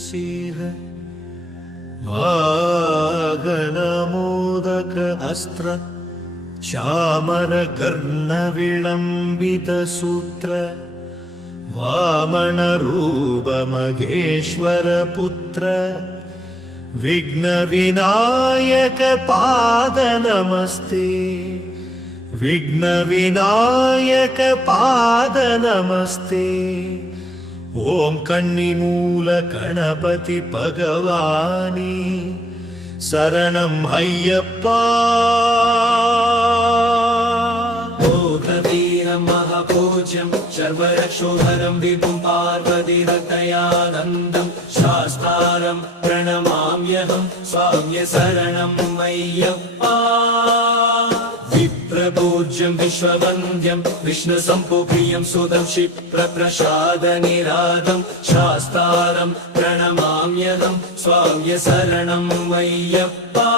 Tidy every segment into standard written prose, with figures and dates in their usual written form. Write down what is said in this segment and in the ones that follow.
सिंह वागनमोदक अस्त्र चामर कर्ण विलंबित सूत्र वामन रूप महेश्वर पुत्र विघ्न विनायक पाद नमस्ते विघ्न विनायक पाद नमस्ते ओम कन्निमूल गणपति भगवानी शरणं अय्यप्पा भोगवीरं महापूज्यं सर्वरक्षोहरं विभुं पार्वतीहृदयानन्दं शास्तारं प्रणमाम्यहं स्वाम्य शरणं अय्यप्पा विप्रपूज्यं विश्ववन्द्यं विष्णुसम्भुप्रियं सुदं क्षिप्रप्रसादनिरादं शास्तारं प्रणमाम्यहं स्वाम्य शरणं अय्यप्पा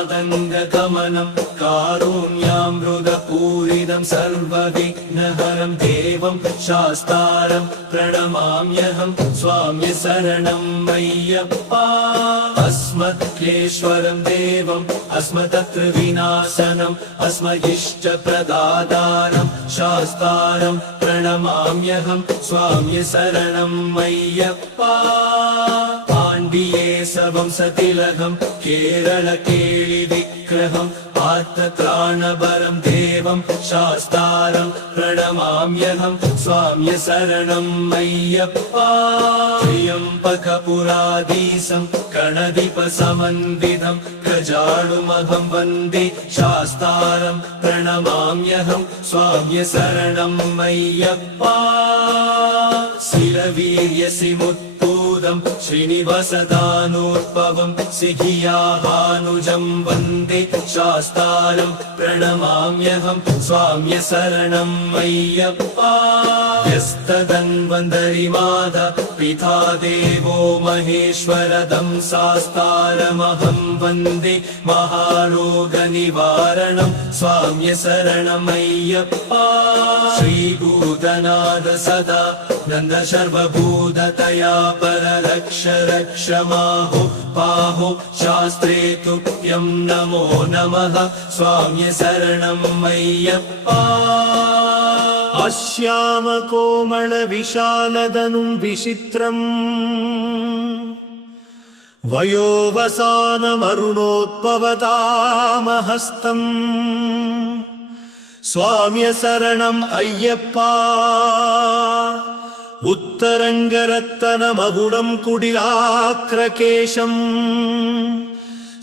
भक्तमादङ्गगमनं कारुण्यामृतपूरितं सर्वविघ्नहरं देवं शास्तारं प्रणमाम्यहं स्वाम्य शरणं अय्यप्पा अस्मत्क्लेश्वरं देवम् अस्मदत्रविनाशनम् अस्मदिष्टप्रदातारं शास्तारं प्रणमाम्यहं स्वाम्य शरणं अय्यप्पा पाण्डिये सवंसतिलकं केरलकेलिविग्रहम् आर्तत्राणवरं देवं शास्तारं प्रणमाम्यहं स्वाम्य शरणं अय्यप्पा त्र्यम्बकपुराधीशं गणदीपसमन्वितं गजानुमहं वन्दे शास्तारं प्रणमाम्यहं स्वाम्य शरणं अय्यप्पा शिरवीर्यसिमुत्तूदं श्रीनिवासदानोद्भवं सिहियाहानुजं वन्दे शास्तारं प्रणमाम्यहं स्वाम्य शरणं अय्यप्पा यस्तदन्वन्तरिमाद पिता देवो महेश्वरदं शास्तारमहं वन्दे महारोगनिवारणं स्वाम्य शरणं अय्यप्पा श्रीभूतनाथ सदा नन्द सर्वभूततया पररक्ष रक्ष माहो पाहो शास्त्रे तुभ्यं नमो नमः स्वाम्य शरणं अय्यप्पा अश्याम कोमल विशालदनुं विचित्रम् वयोवसानमरुणोद्भवतामहस्तम् स्वाम्य शरणं अय्यप्पा उत्तरङ्गरत्नमगुणं कुटिलाक्रकेशम्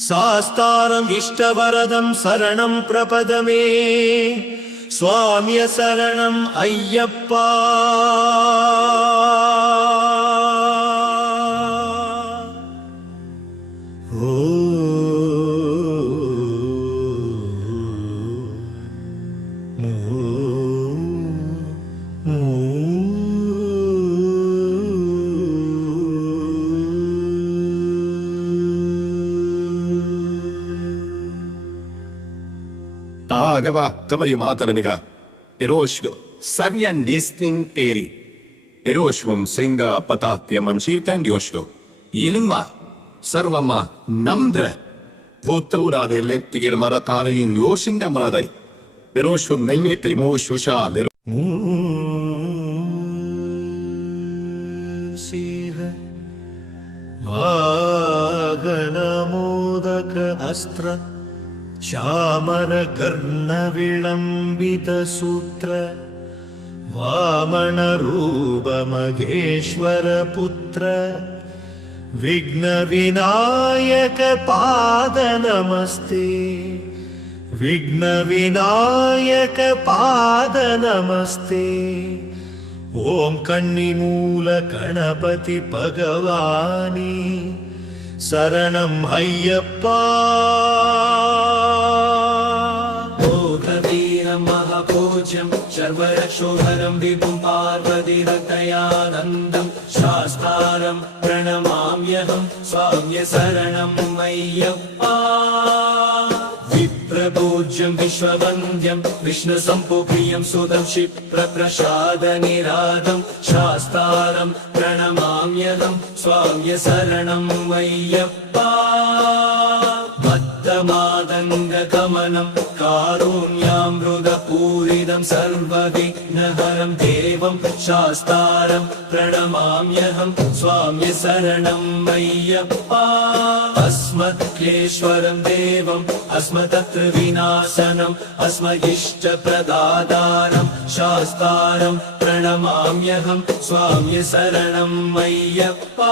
शास्तारम् इष्टवरदं शरणं प्रपदमे स्वाम्य शरणं Ayyappa Agava tavai mataraniga eroshgo saryan listening eri eroshvum singa patatyamam shitan yoshgo ilma sarvama namdra vottaurade lettigir maratanayin yoshinga maradai eroshvum nayetri moshusha Singh वागनमोदक अस्त्र चामर कर्ण विलंबित सूत्र वामन रूप महेश्वर पुत्र विघ्न विनायक पाद नमस्ते विघ्न विनायक पाद नमस्ते ओम कन्निमूल गणपति भगवानी शरणं अय्यप्पा भोगवीरं महापूज्यं सर्वरक्षोहरं विभुं पार्वतीहृदयानन्दं शास्तारं प्रणमाम्यहं स्वाम्य शरणं अय्यप्पा विप्रपूज्यं पूज्यं विश्ववन्द्यं विष्णुसम्पुप्रियं सुतं क्षिप्रप्रसादनिरादं शास्तारं प्रणमाम्यहं स्वाम्य शरणं मय्यप्पा मत्तमादङ्गगमनं कारुण्यामृतपूरितं सर्वविघ्नहरं देवं शास्तारं प्रणमाम्यहं स्वाम्य शरणं मय्यप्पा अस्मत्क्लेश्वरं देवम् अस्मदत्र विनाशनम् अस्मदिष्टप्रदातारं शास्तारं प्रणमाम्यहं स्वाम्य शरणं मय्यप्पा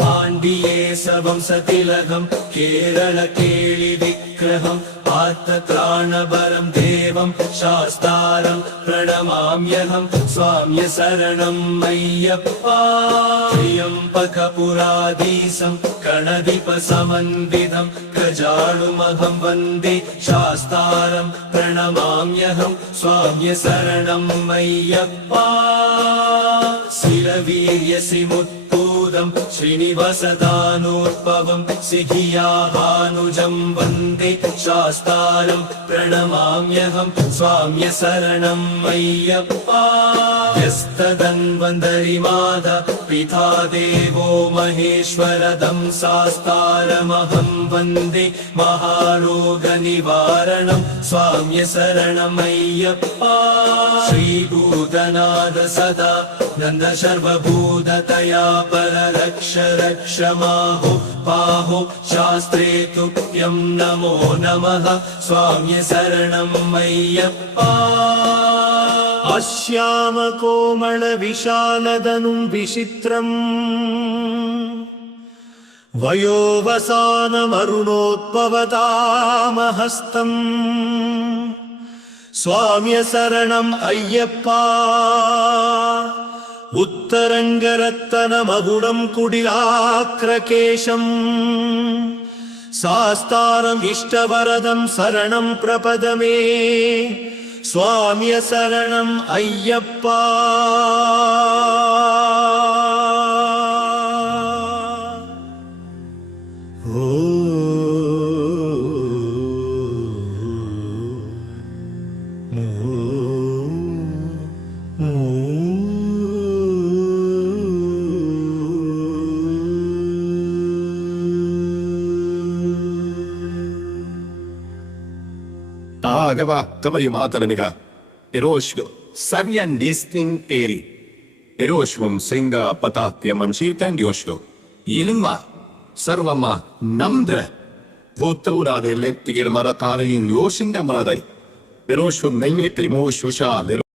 पाण्डिये सवंसतिलकं केरळकेळिविग्रहम् आत्मत्राणवरं देवं शास्तारं प्रणमाम्यहं स्वाम्य शरणं मय्यप्पा त्र्यम्बकपुराधीशं गणदीपसमन्वितं गजानुमहं वन्दे शास्तारं प्रणमाम्यहं स्वाम्य शरणं मय्यप्पा शिरवीर्यसिमुत्पूतं श्रीनिवासदानोद्भवं सिहियाभानुजं वन्दे शास्तारं प्रणमाम्यहं स्वाम्य शरणं मय्यप्पा यस्तदन्वन्तरिमाद पिता देवो महेश्वरदं शास्तारमहं वन्दे महारोगनिवारणं स्वाम्य शरणं मय्यप्पा श्रीभूतनाथ सदा नन्द सर्वभूततया पररक्ष रक्ष माहो पाहो शास्त्रे तुभ्यं नमो नमः स्वाम्य शरणं मय्यप्पा अश्यामकोमलविशालदनुं विचित्रम् वयोवसानमरुणोद्भवतामहस्तम् स्वाम्य शरणम् अय्यप्पा उत्तरङ्गरत्तनमगुणं कुटिलाक्रकेशम् शास्तारम् इष्टवरदं शरणं प्रपदमे स्वाम्य शरणम् Ayyappa Agava tavai mataraniga. Eroshgo Savian disting eri. Eroshvum singa patatya manchitan yoshgo. Yilma Sarvama Namdra. Votaura de lettigil maratari in Yoshinga Maradai. Eroshvum Nayetri Moshusha.